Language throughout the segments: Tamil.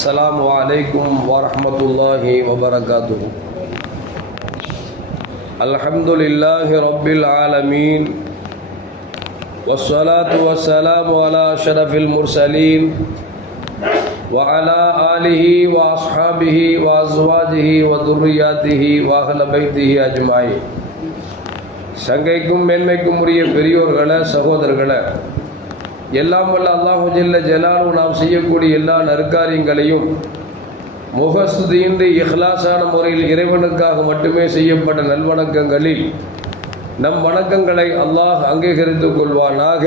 السلام عليكم ورحمة الله وبركاته. الحمد لله رب العالمين والصلاة والسلام على أشرف المرسلين وعلى آله وأصحابه وأزواجه وذرياته وأهل بيته أجمعين. சங்கைக்கும் மேன்மைக்கும் உரிய பெரியோர்களே, சகோதரர்களே, எல்லாம் வல்ல அல்லாஹு ஜல்ல ஜலாலுஹு நாம் செய்யக்கூடிய எல்லா நற்காரியங்களையும் முகஸ்துதியின்றி இஹ்லாஸான முறையில் இறைவனுக்காக மட்டுமே செய்யப்பட்ட நல்வணக்கங்களில் நம் வணக்கங்களை அல்லாஹ் அங்கீகரித்துக் கொள்வானாக.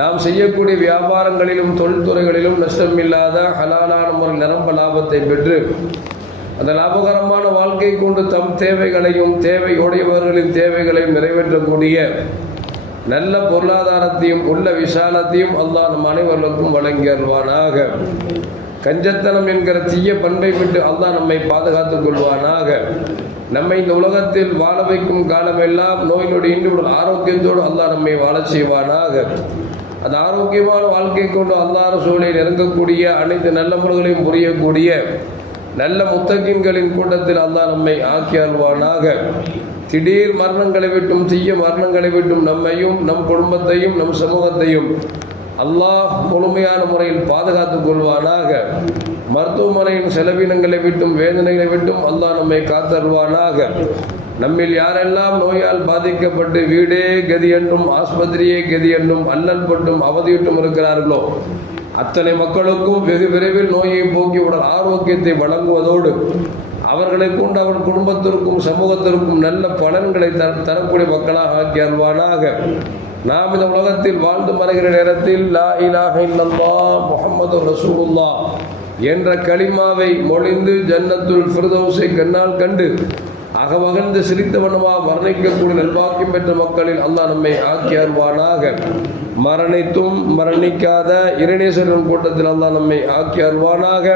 நாம் செய்யக்கூடிய வியாபாரங்களிலும் தொழில்துறைகளிலும் நஷ்டமில்லாத ஹலாலான முறையில் நிரம்ப லாபத்தை பெற்று அந்த லாபகரமான வாழ்க்கை கொண்டு தம் தேவைகளையும் தேவையுடையவர்களின் தேவைகளையும் நிறைவேற்றக்கூடிய நல்ல பொருளாதாரத்தையும் உள்ள விசாலத்தையும் அல்லாஹ் நம் அனைவர்களுக்கும் வழங்கி அருள்வானாக. கஞ்சத்தனம் என்கிற தீய பண்பை விட்டு அல்லாஹ் நம்மை பாதுகாத்துக் கொள்வானாக. நம்மை இந்த உலகத்தில் வாழ வைக்கும் காலமெல்லாம் நோய் நொடி இன்றி உடல் ஆரோக்கியத்தோடு அல்லாஹ் நம்மை வாழச் செய்வானாக. அந்த ஆரோக்கியமான வாழ்க்கை கொண்டு அல்லாஹ் ரசூலை நெருங்கக்கூடிய அனைத்து நல்ல முறைகளையும் புரியக்கூடிய நல்ல முத்தகீன்களின் கூட்டத்தில் அல்லாஹ் நம்மை ஆக்கி அருள்வானாக. திடீர் மரணங்களை விட்டும் தீய மரணங்களை விட்டும் நம்மையும் நம் குடும்பத்தையும் நம் சமூகத்தையும் அல்லாஹ் முழுமையான முறையில் பாதுகாத்துக் கொள்வானாக. மருத்துவமனையின் செலவினங்களை விட்டும் வேதனைகளை விட்டும் அல்லாஹ் நம்மை காத்தருள்வானாக. நம்மில் யாரெல்லாம் நோயால் பாதிக்கப்பட்டு வீடே கதி என்றும் ஆஸ்பத்திரியே கதி என்றும் அல்லல் பட்டும் அவதியுட்டும் இருக்கிறார்களோ அத்தனை மக்களுக்கும் வெகு விரைவில் நோயை போக்கி உடல் ஆரோக்கியத்தை வழங்குவதோடு அவர்களை கொண்டு அவர் குடும்பத்திற்கும் சமூகத்திற்கும் நல்ல பலன்களை தரக்கூடிய மக்களாக ஆக்கி அருள்வானாக. நாம் இந்த உலகத்தில் வாழ்ந்து மறைகிற நேரத்தில் லா இலாஹ இல்லல்லாஹ் முஹம்மது ரசூலுல்லாஹ் என்ற கலிமாவை மொழிந்து ஜன்னத்துல் ஃபிர்தௌஸை கண்ணால் கண்டு அகமகிழ்ந்து சிரித்தவனமாக மரணிக்கக்கூடிய நல்வாக்கியம் பெற்ற மக்களில் அல்லாஹ் நம்மை ஆக்கி அருள்வானாக. மரணித்தும் மரணிக்காத இறைநேசரின் கூட்டத்தில் அல்லாஹ் நம்மை ஆக்கி அருள்வானாக.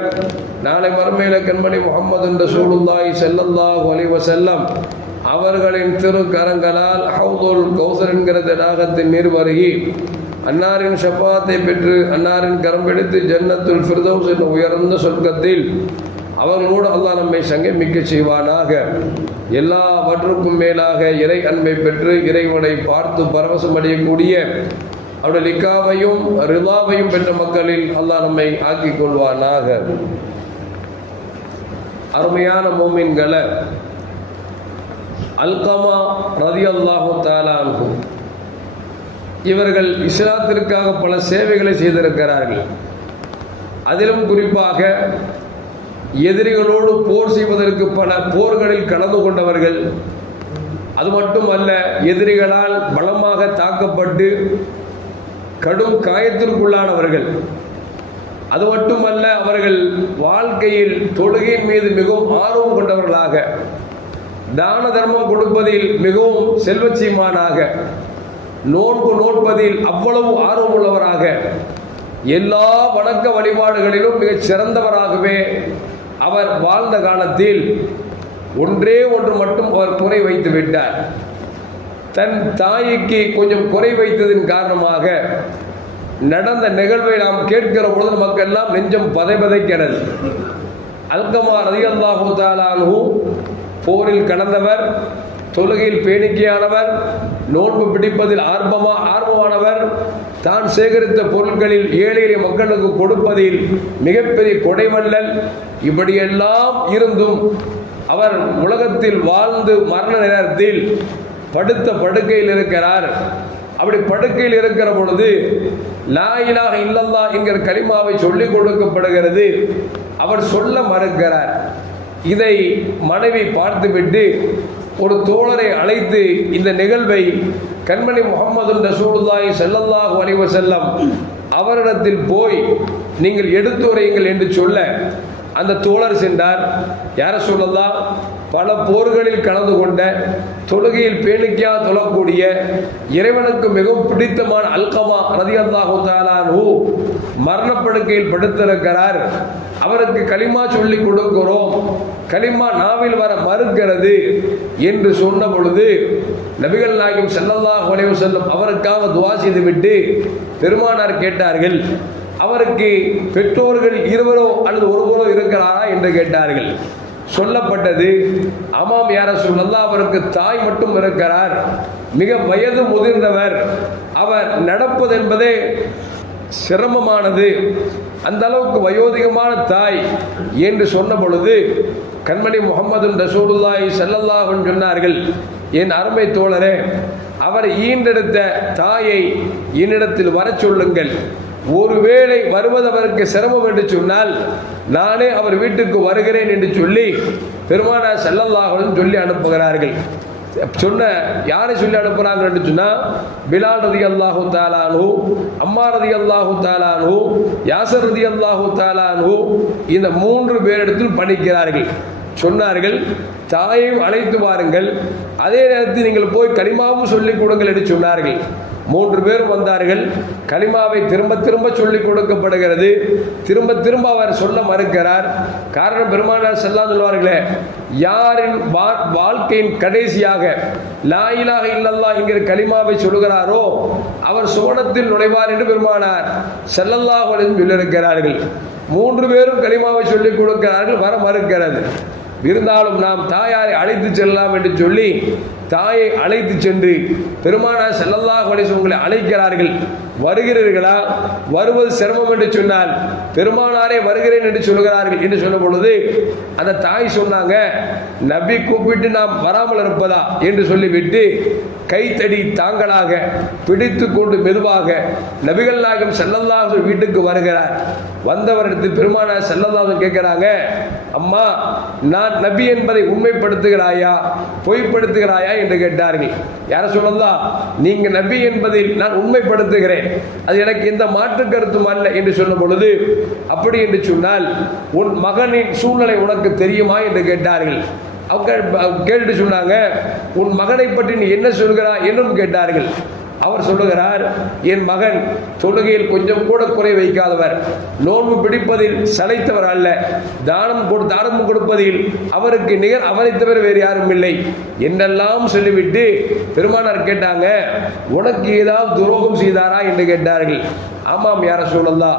நாளை மறுமையில கண்மணி முஹம்மது ரசூலுல்லாஹி ஸல்லல்லாஹு அலைஹி வஸல்லம் அவர்களின் திருக்கரங்களால் ஹவுதுல் கௌசர் என்கிற தடாகத்தின் நீர் பருகி அன்னாரின் ஷஃபாத்தை பெற்று அன்னாரின் கரம் பிடித்து ஜன்னத்துல் ஃபிர்தௌஸ் என்ற உயர்ந்த சொர்க்கத்தில் அவர்களோடு அல்லாஹ் நம்மை சங்கமிக்க செய்வானாக. எல்லாவற்றுக்கும் மேலாக இறை அன்பை பெற்று இறைவனை பார்த்து பரவசம் அடையக்கூடிய அவருடைய லிக்காவையும் ரிலாவையும் பெற்ற மக்களில் அல்லாஹ் நம்மை ஆக்கிக் கொள்வானாக. அருமையான மோமின்களை, அல்கமா ரலியல்லாஹு தஆலா அன்ஹு இவர்கள் இஸ்லாத்திற்காக பல சேவைகளை செய்திருக்கிறார்கள். அதிலும் குறிப்பாக எதிரிகளோடு போர் செய்வதற்கு பல போர்களில் கலந்து கொண்டவர்கள். அது மட்டுமல்ல, எதிரிகளால் பலமாக தாக்கப்பட்டு கடும் காயத்திற்குள்ளானவர்கள். அது மட்டுமல்ல, அவர்கள் வாழ்க்கையில் தொழுகையின் மீது மிகவும் ஆர்வம் கொண்டவர்களாக, தான தர்மம் கொடுப்பதில் மிகவும் செல்வச்சீமானாக, நோன்பு நோட்பதில் அவ்வளவு ஆர்வம் உள்ளவராக, எல்லா வணக்க வழிபாடுகளிலும் மிகச் சிறந்தவராகவே அவர் வாழ்ந்த காலத்தில் ஒன்றே ஒன்று மட்டும் அவர் குறை வைத்து விட்டார். தன் தாய்க்கு கொஞ்சம் குறை வைத்ததின் காரணமாக நடந்த நிகழ்வை நாம் கேட்கிற பொழுது நமக்கு எல்லாம் நெஞ்சம் பதைபதைக்கிறது. அல்கமா ரலியல்லாஹு தஆலா அன்ஹு போரில் கடந்தவர், தொழுகையில் பேணிக்கையானவர், நோன்பு பிடிப்பதில் ஆர்வமானவர், தான் சேகரித்த பொருட்களில் ஏழை எளிய மக்களுக்கு கொடுப்பதில் மிகப்பெரிய கொடைவள்ளல். இப்படியெல்லாம் இருந்தும் அவர் உலகத்தில் வாழ்ந்து மரண நேரத்தில் படுத்த படுக்கையில் இருக்கிறார். அப்படி படுக்கையில் இருக்கிற பொழுது லா இலாஹ இல்லல்லாஹ் என்கிற கலிமாவை சொல்லிக் கொடுக்கப்படுகிறது. அவர் சொல்ல மறுக்கிறார். இதை மனைவி பார்த்துவிட்டு ஒரு தோழரை அழைத்து இந்த நிகழ்வை கண்மணி முஹம்மது ரசூலுல்லாஹி ஸல்லல்லாஹு அலைஹி வஸல்லம் அவரிடத்தில் போய் நீங்கள் எடுத்துரையுங்கள் என்று சொல்ல அந்த தோழர் சென்றார். யார சொல்லலாம், பல போர்களில் கலந்து கொண்ட, தொழுகையில் பேணிக்கையாக தொழக்கூடிய, இறைவனுக்கு மிகவும் பிடித்தமான அல்கமா ரலியல்லாஹு தஆலா அன்ஹு மரணப்படுக்கையில் படுத்திருக்கிறார். அவருக்கு களிமா சொல்லி கொடுக்கிறோம், களிமா நாவில் வர மறுக்கிறது என்று சொன்ன பொழுது நபிகள் நாயகம் ஸல்லல்லாஹு அலைஹி வஸல்லம் அவருக்காக துஆ செய்துவிட்டு பெருமானார் கேட்டார்கள், அவருக்கு பெற்றோர்கள் இருவரோ அல்லது ஒருவரோ இருக்கிறாரா என்று கேட்டார்கள். சொல்லப்பட்டது, ஆமாம் யா ரசூலல்லாஹ், அவருக்கு தாய் மட்டும் இருக்கிறார், மிக வயது முதிர்ந்தவர், அவர் நடப்பது என்பதே சிரமமானது, அந்த அளவுக்கு வயோதிகமான தாய் என்று சொன்ன பொழுது கண்மணி முஹம்மது ரசூலுல்லாஹி ஸல்லல்லாஹு அலைஹி சொன்னார்கள், என் அருமை தோழரே, அவர் ஈண்டெடுத்த தாயை என்னிடத்தில் வர சொல்லுங்கள். ஒருவேளை வருவதவருக்கு சிரமம் என்று சொன்னால் நானே அவர் வீட்டுக்கு வருகிறேன் என்று சொல்லி பெருமானார் ஸல்லல்லாஹு அலைஹி சொல்லி அனுப்புகிறார்கள். சொன்ன யாரை சொல்லி அனுப்புறாங்க என்று சொன்னா, பிலால் ரலியல்லாஹு தஆலா அன்ஹு, அம்மார் ரலியல்லாஹு தஆலா அன்ஹு, யாஸர் ரலியல்லாஹு தஆலா அன்ஹு, இந்த 3 பேரிடத்தில் பணிக்கிறார்கள். சொன்னார்கள், தாயையும் அழைத்து வாருங்கள், அதே நேரத்தில் நீங்கள் போய் கலிமாவும் சொல்லிக் கொடுங்கள் என்று சொன்னார்கள். 3 பேர் வந்தார்கள். கலிமாவை திரும்ப திரும்ப சொல்லிக் கொடுக்கப்படுகிறது. திரும்ப திரும்ப அவர் சொல்ல மறுக்கிறார். காரணம், பெருமானார் ஸல்லல்லாஹு அலைஹி சொல்வார்களே, யாரின் வாழ்க்கையின் கடைசியாக லா இலாஹ இல்லல்லாஹ் என்கிற கலிமாவை சொல்கிறாரோ அவர் சுவனத்தில் நுழைவார் என்று பெருமானார் ஸல்லல்லாஹு அலைஹி சொல்லியிருக்கிறார்கள். 3 பேரும் கலிமாவை சொல்லிக் கொடுக்கிறார்கள், வர மறுக்கிறது. இருந்தாலும் நாம் தாயாரை அழைத்து செல்லலாம் என்று சொல்லி தாயை அழைத்து சென்று பெருமானார் ஸல்லல்லாஹு அலைஹி உங்களை அழைக்கிறார்கள். வருகிறீர்களா? வருவது சிரமம் என்று சொன்னால் பெருமானாரே வருகிறேன் என்று சொல்கிறார்கள் என்று சொன்ன பொழுது அந்த தாய் சொன்னாங்க, நபி கூப்பிட்டு நாம் வராமல் இருப்பதா என்று சொல்லிவிட்டு கைத்தடி தாங்களாக பிடித்து கொண்டு மெதுவாக நபிகள் நாயகம் ஸல்லல்லாஹு அலைஹி வீட்டுக்கு வருகிறார். வந்தவரிடத்தில் பெருமானார் ஸல்லல்லாஹு அலைஹி கேட்கிறாங்க, அம்மா, நான் நபி என்பதை உண்மைப்படுத்துகிறாயா பொய்ப்படுத்துகிறாயா என்று கேட்டார்கள். யார சொல்லலாம், நீங்க நபி என்பதில் நான் உண்மைப்படுத்துகிறேன், அது எனக்கு எந்த மாற்று கருத்தும் அல்ல என்று சொன்ன பொழுது, அப்படி என்று சொன்னால் உன் மகனின் சூழ்நிலை உனக்கு தெரியுமா என்று கேட்டார்கள். கேட்டுட்டு சொன்னாங்க, உன் மகனை பற்றி நீ என்ன சொல்கிறாய் என்றும் கேட்டார்கள். அவர் சொல்லுகிறார், என் மகன் தொழுகையில் கொஞ்சம் கூட குறை வைக்காதவர், நோன்பு பிடிப்பதில் சளைத்தவர் அல்ல, தானம் கொடுப்பதில் அவருக்கு நிகர் அவரை தவிர வேறு யாரும் இல்லை என்றெல்லாம் சொல்லிவிட்டு பெருமானார் கேட்டாங்க, உனக்கு ஏதாவது துரோகம் செய்தாரா என்று கேட்டார்கள். ஆமாம் யா ரசூலல்லாஹ்,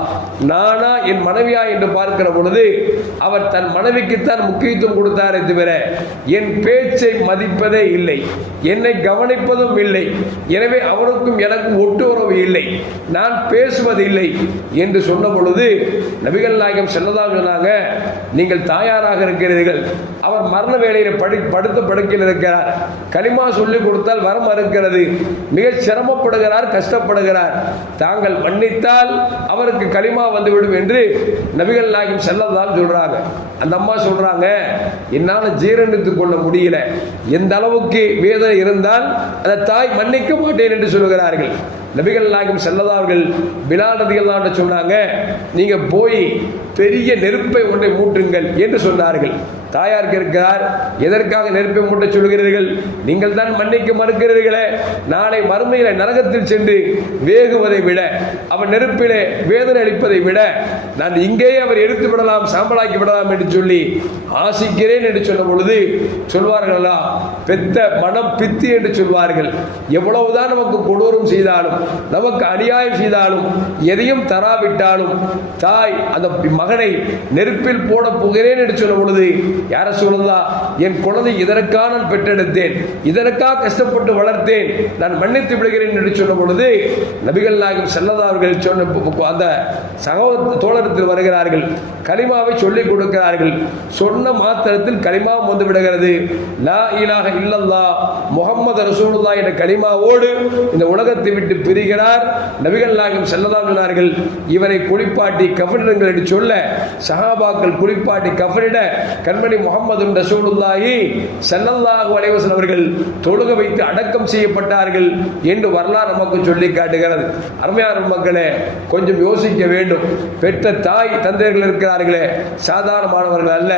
நானா என் மனைவியா என்று பார்க்கிற பொழுது அவர் தன் மனைவிக்குத்தான் முக்கியத்துவம் கொடுத்தாரே தவிர என் பேச்சை மதிப்பதே இல்லை, என்னை கவனிப்பதும் இல்லை, எனவே அவருக்கும் எனக்கும் ஒட்டு உறவு இல்லை, நான் பேசுவதில்லை என்று சொன்ன பொழுது நபிகள் நாயகம் ஸல்லல்லாஹு அலைஹி சொன்னாங்க, நீங்கள் தாயாராக இருக்கிறீர்கள், அவர் மரண வேளையில் படுத்த படுக்கையில் இருக்கிறார், கலிமா சொல்லிக் கொடுத்தால் வர மறுக்கிறது, மிக சிரமப்படுகிறார், கஷ்டப்படுகிறார், தாங்கள் மன்னித்தால் அவருக்கு கலிமா வந்துவிடும் என்று நபிகள் நாயகம் ஸல்லல்லாஹு அலைஹி சொல்றாங்க. அந்த அம்மா சொல்றாங்க, என்னால் ஜீரணித்துக் கொள்ள முடியல, எந்த அளவுக்கு வேதனை இருந்தால் அந்த தாய் மன்னிக்க மாட்டேன் என்று சொல்கிறார்கள். நபிகள் நாயகம் ஸல்லல்லாஹு அலைஹி அவர்கள் பிலால் ரலியல்லாஹு அன்ஹு சொன்னாங்க, நீங்க போய் பெரிய நெருப்பை ஒன்றை மூட்டுங்கள் என்று சொன்னார்கள். தாயார் கேட்கிறார், எதற்காக நெருப்பை மூட்ட சொல்கிறீர்கள்? நீங்கள் தான் மன்னிக்க மறுக்கிறீர்களே, நாளை மறுமையில நரகத்தில் சென்று வேகுவதை விட அவர் நெருப்பிலே வேதனை அளிப்பதை விட நான் இங்கேயே அவர் எடுத்து விடலாம், சாம்பலாக்கி விடலாம் என்று சொல்லி ஆசிக்கிறேன் என்று சொன்ன பொழுது சொல்வார்களா, பெத்த மனம் பித்தி என்று சொல்வார்கள். எவ்வளவுதான் நமக்கு கொடூரம் செய்தாலும், நமக்கு அநியாயம் செய்தாலும், எதையும் தராவிட்டாலும் தாய் அந்த மகனை நெருப்பில் போட போகிறேன் என்று சொன்ன பொழுது, யார சொல்லலாம், என் குழந்தை இதற்காக நான் பெற்றெடுத்தேன், இதற்காக கஷ்டப்பட்டு வளர்த்தேன், நான் மன்னித்து விடுகிறேன் என்று சொன்ன பொழுது நபிகள் நாயகம் ஸல்லல்லாஹு அலைஹி சொன்ன அந்த சகோதர தோழரத்தில் வருகிறார்கள், கலிமாவை சொல்லிக் கொடுக்கிறார்கள். சொன்ன மாத்திரத்தில் கலிமாவும் வந்து விடுகிறது. லா இலாஹ இல்லல்லாஹ் முஹம்மது ரசூலுல்லாஹ் என்ற கலிமாவோடு இந்த உலகத்தை விட்டு பிரிகிறார். நபிகள் நாயகம் ஸல்லல்லாஹு அலைஹி சொன்னார்கள், இவரை குளிப்பாட்டி கஃனிடுங்கள் என்று சொல்ல சஹாபாக்கள் குளிப்பாட்டி கஃனிட கண்மணி முஹம்மது ரசூலுல்லாஹி ஸல்லல்லாஹு அலைஹி வஸல்லம் அவர்கள் தொழுக வைத்து அடக்கம் செய்யப்பட்டார்கள் என்று வரலாறு நமக்கு சொல்லி காட்டுகிறது. அருமையான மக்களே, கொஞ்சம் யோசிக்க வேண்டும். பெற்ற தாய் தந்தையர்கள் இருக்கிறார்களே, சாதாரணமானவர்கள் அல்ல.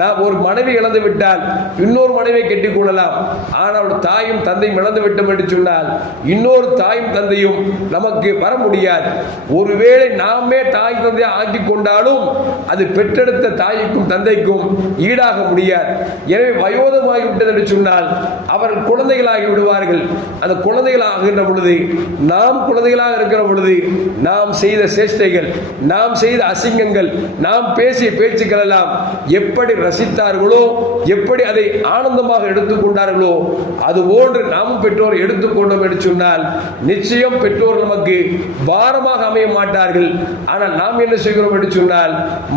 நாம் ஒரு மனைவி இழந்து விட்டால் இன்னொரு மனைவியை கட்டிக் கொள்ளலாம், ஆனால் தாயும் தந்தையும் இழந்து விட்டோம் என்று சொன்னால் இன்னொரு தாயும் தந்தையும் நமக்கு வர முடியாது. ஒருவேளை நாமே தாய் தந்தையை ஆக்கிக் கொண்டாலும் அது பெற்றெடுத்த தாய்க்கும் தந்தைக்கும் ஈடாக முடியாது. எனவே வயோதமாகி விட்டது என்று சொன்னால் அவர்கள் குழந்தைகளாகி விடுவார்கள். அந்த குழந்தைகள் ஆகின்ற பொழுது, நாம் குழந்தைகளாக இருக்கிற பொழுது நாம் செய்த சேஷ்டைகள், நாம் செய்த அசிங்கங்கள், நாம் பேசிய பேச்சுக்கள் எல்லாம் எப்படி ரசித்தார்களோ, எப்படி அதை ஆனந்தமாக எடுத்துக்கொண்டார்களோ, அதுபோன்று நாமும் பெற்றோர் எடுத்துக்கொண்டோம் என்று சொன்னால் நிச்சயம் பெற்றோர் நமக்கு பாரமாக அமைய மாட்டார்கள். ஆனால் நாம் என்ன செய்கிறோம் என்று சொன்னால்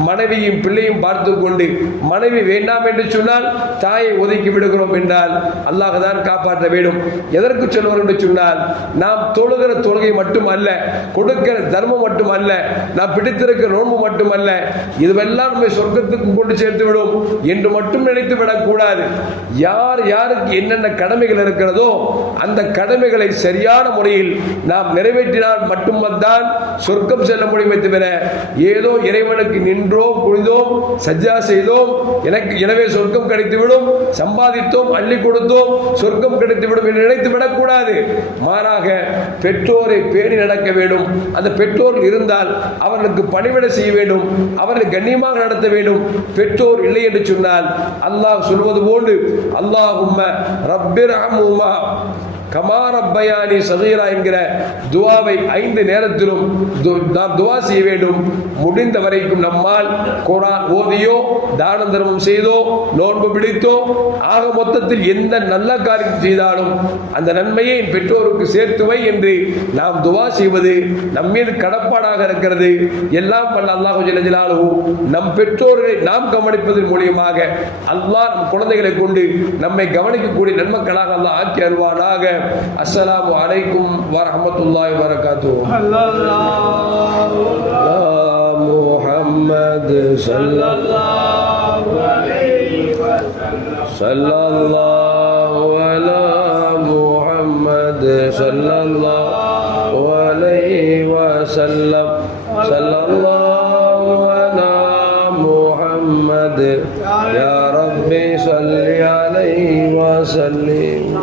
மனைவியும் பிள்ளையும் பார்த்து கொண்டு மனைவி வேண்டாம் என்று சொன்னால் தாயை ஒதுக்கி விடுகிறோம் என்றால் அல்லாஹ் தான் காப்பாற்ற வேண்டும். எதற்கு சொல்லுவோம் என்று சொன்னால் நாம் தொழுகிற தொழுகை மட்டுமல்ல, கொடுக்கிற தர்மம் மட்டுமல்ல, நாம் பிடித்திருக்கிற நோன்பு மட்டுமல்ல, இதுவெல்லாம் நம்மை சொர்க்கத்துக்கு கொண்டு சேர்த்து விடும் என்று மட்டும் நினைத்து விடக்கூடாது. யார் யாருக்கு என்னென்ன கடமைகள் இருக்கிறதோ அந்த கடமைகளை சரியான முறையில் நாம் நிறைவேற்றினால் மட்டும்தான் சொர்க்கம் செல்ல முடியுமே தவிர ஏதோ இறைவனுக்கு நின்றோம், குனிந்தோம், சஜ்ஜா செய்தோம், எனவே சொர்க்கம் கிடைத்துவிடும், சம்பாதித்தோம், அள்ளி கொடுத்தோம், சொர்க்கம் கிடைத்துவிடும் என்று நினைத்து விடக்கூடாது. மாறாக பெற்றோரை பேணி நடக்க வேண்டும். அந்த பெற்றோர்கள் இருந்தால் அவர்களுக்கு பணிவிடை செய்ய வேண்டும், அவர்களை கண்ணியமாக நடத்த வேண்டும். பெற்றோர் இல்லை என்று சொன்னால் அல்லாஹ் சொல்வது போன்று அல்லாஹும்ம ரப்பிர்ஹம்ஹுமா கமா ரப்பயானி சகீரா என்கிற துவாவை 5 நேரத்திலும் நாம் துவா செய்ய வேண்டும். முடிந்த வரைக்கும் நம்மால் குர்ஆன் ஓதியோ, தான தர்மம் செய்தோ, நோன்பு பிடித்தோ, ஆக மொத்தத்தில் எந்த நல்ல காரியம் செய்தாலும் அந்த நன்மையை பெற்றோருக்கு சேர்த்துவை என்று நாம் துவா செய்வது நம்மீது கடப்பாடாக இருக்கிறது. எல்லாம் வல்ல அல்லாஹ் ஜல்ல ஜலாலுஹு நம் பெற்றோர்களை நாம் கவனிப்பதன் மூலியமாக அல்லாஹ் நம் குழந்தைகளை கொண்டு நம்மை கவனிக்கக்கூடிய நன்மக்களாக அல்லாஹ் ஆக்கி அருள்வானாக. அஸ்ஸலாமு அலைக்கும் வரஹ்மத்துல்லாஹி வபரகாத்துஹு. முஹம்மத் ஸல்லல்லாஹு அலைஹி வஸல்லம் ஸல்லல்லாஹு அலா முஹம்மத் ஸல்லல்லாஹு அலைஹி வஸல்லம் ஸல்லல்லாஹு அலா முஹம்மத் யா ரப்பி ஸல்லி அலைஹி வஸல்லிம்.